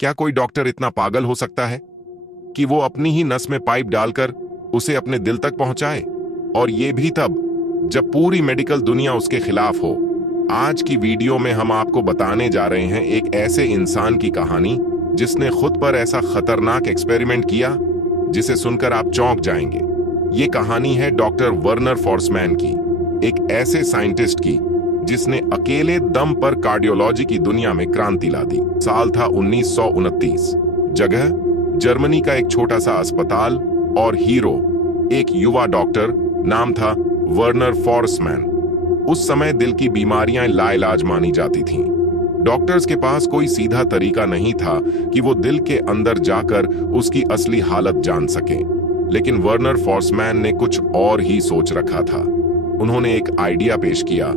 क्या कोई डॉक्टर इतना पागल हो सकता है कि वो अपनी ही नस में पाइप डालकर उसे अपने दिल तक पहुंचाए, और ये भी तब जब पूरी मेडिकल दुनिया उसके खिलाफ हो। आज की वीडियो में हम आपको बताने जा रहे हैं एक ऐसे इंसान की कहानी जिसने खुद पर ऐसा खतरनाक एक्सपेरिमेंट किया जिसे सुनकर आप चौंक जाएंगे। ये कहानी है डॉक्टर वर्नर फॉर्समैन की, एक ऐसे साइंटिस्ट की जिसने अकेले दम पर कार्डियोलॉजी की दुनिया में क्रांति ला दी। साल था 1929, जगह जर्मनी का एक छोटा सा अस्पताल, और हीरो एक युवा डॉक्टर, नाम था वर्नर फॉर्समैन। उस समय दिल की बीमारियां लाइलाज मानी जाती थीं। डॉक्टर्स के पास कोई सीधा तरीका नहीं था कि वो दिल के अंदर जाकर उसकी असली हालत जान सकें। लेकिन वर्नर फॉर्समैन ने कुछ और ही सोच रखा था। उन्होंने एक आइडिया पेश किया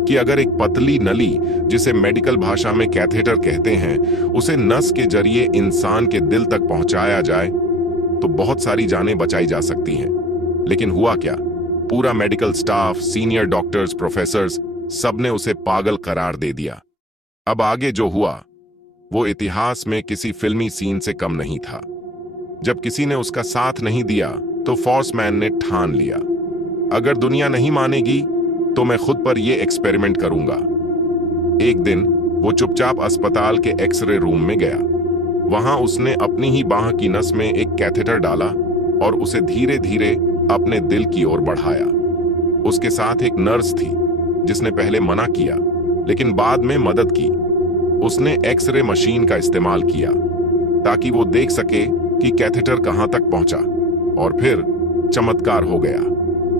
कि अगर एक पतली नली, जिसे मेडिकल भाषा में कैथेटर कहते हैं, उसे नस के जरिए इंसान के दिल तक पहुंचाया जाए तो बहुत सारी जानें बचाई जा सकती हैं। लेकिन हुआ क्या? पूरा medical staff, senior doctors, professors, सबने उसे पागल करार दे दिया। अब आगे जो हुआ वो इतिहास में किसी फिल्मी सीन से कम नहीं था। जब किसी ने उसका साथ नहीं दिया तो फॉर्समैन ने ठान लिया, अगर दुनिया नहीं मानेगी तो मैं खुद पर यह एक्सपेरिमेंट करूंगा। एक दिन वो चुपचाप अस्पताल के एक्सरे रूम में गया। वहां उसने अपनी ही बांह की नस में एक कैथेटर डाला और उसे धीरे धीरे अपने दिल की ओर बढ़ाया। उसके साथ एक नर्स थी जिसने पहले मना किया लेकिन बाद में मदद की। उसने एक्सरे मशीन का इस्तेमाल किया ताकि वो देख सके कि कैथेटर कहां तक पहुंचा, और फिर चमत्कार हो गया।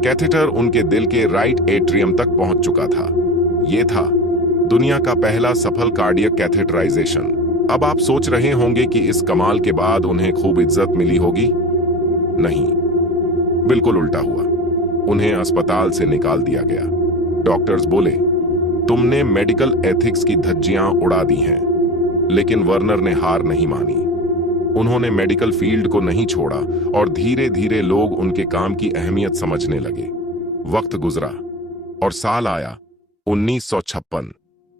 कैथेटर उनके दिल के राइट एट्रियम तक पहुंच चुका था। यह था दुनिया का पहला सफल कार्डियक कैथेटराइजेशन। अब आप सोच रहे होंगे कि इस कमाल के बाद उन्हें खूब इज्जत मिली होगी। नहीं, बिल्कुल उल्टा हुआ। उन्हें अस्पताल से निकाल दिया गया। डॉक्टर्स बोले, तुमने मेडिकल एथिक्स की धज्जियां उड़ा दी हैं। लेकिन वर्नर ने हार नहीं मानी। उन्होंने मेडिकल फील्ड को नहीं छोड़ा और धीरे धीरे लोग उनके काम की अहमियत समझने लगे। वक्त गुजरा और साल आया 1956।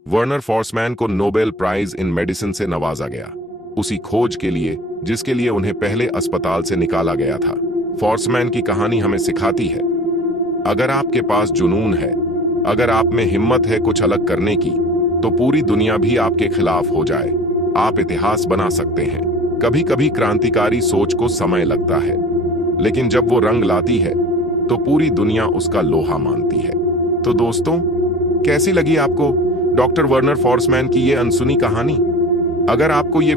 वर्नर फॉर्समैन को नोबेल प्राइज इन मेडिसिन से नवाजा गया, उसी खोज के लिए जिसके लिए उन्हें पहले अस्पताल से निकाला गया था। फॉर्समैन की कहानी हमें सिखाती है, अगर आपके पास जुनून है, अगर आप में हिम्मत है कुछ अलग करने की, तो पूरी दुनिया भी आपके खिलाफ हो जाए, आप इतिहास बना सकते हैं। कभी कभी क्रांतिकारी सोच को समय लगता है, लेकिन जब वो रंग लाती है तो पूरी दुनिया उसका लोहा मानती है। तो दोस्तों, कैसी लगी आपको डॉक्टर वर्नर फॉर्समैन की ये अनसुनी कहानी? अगर आपको ये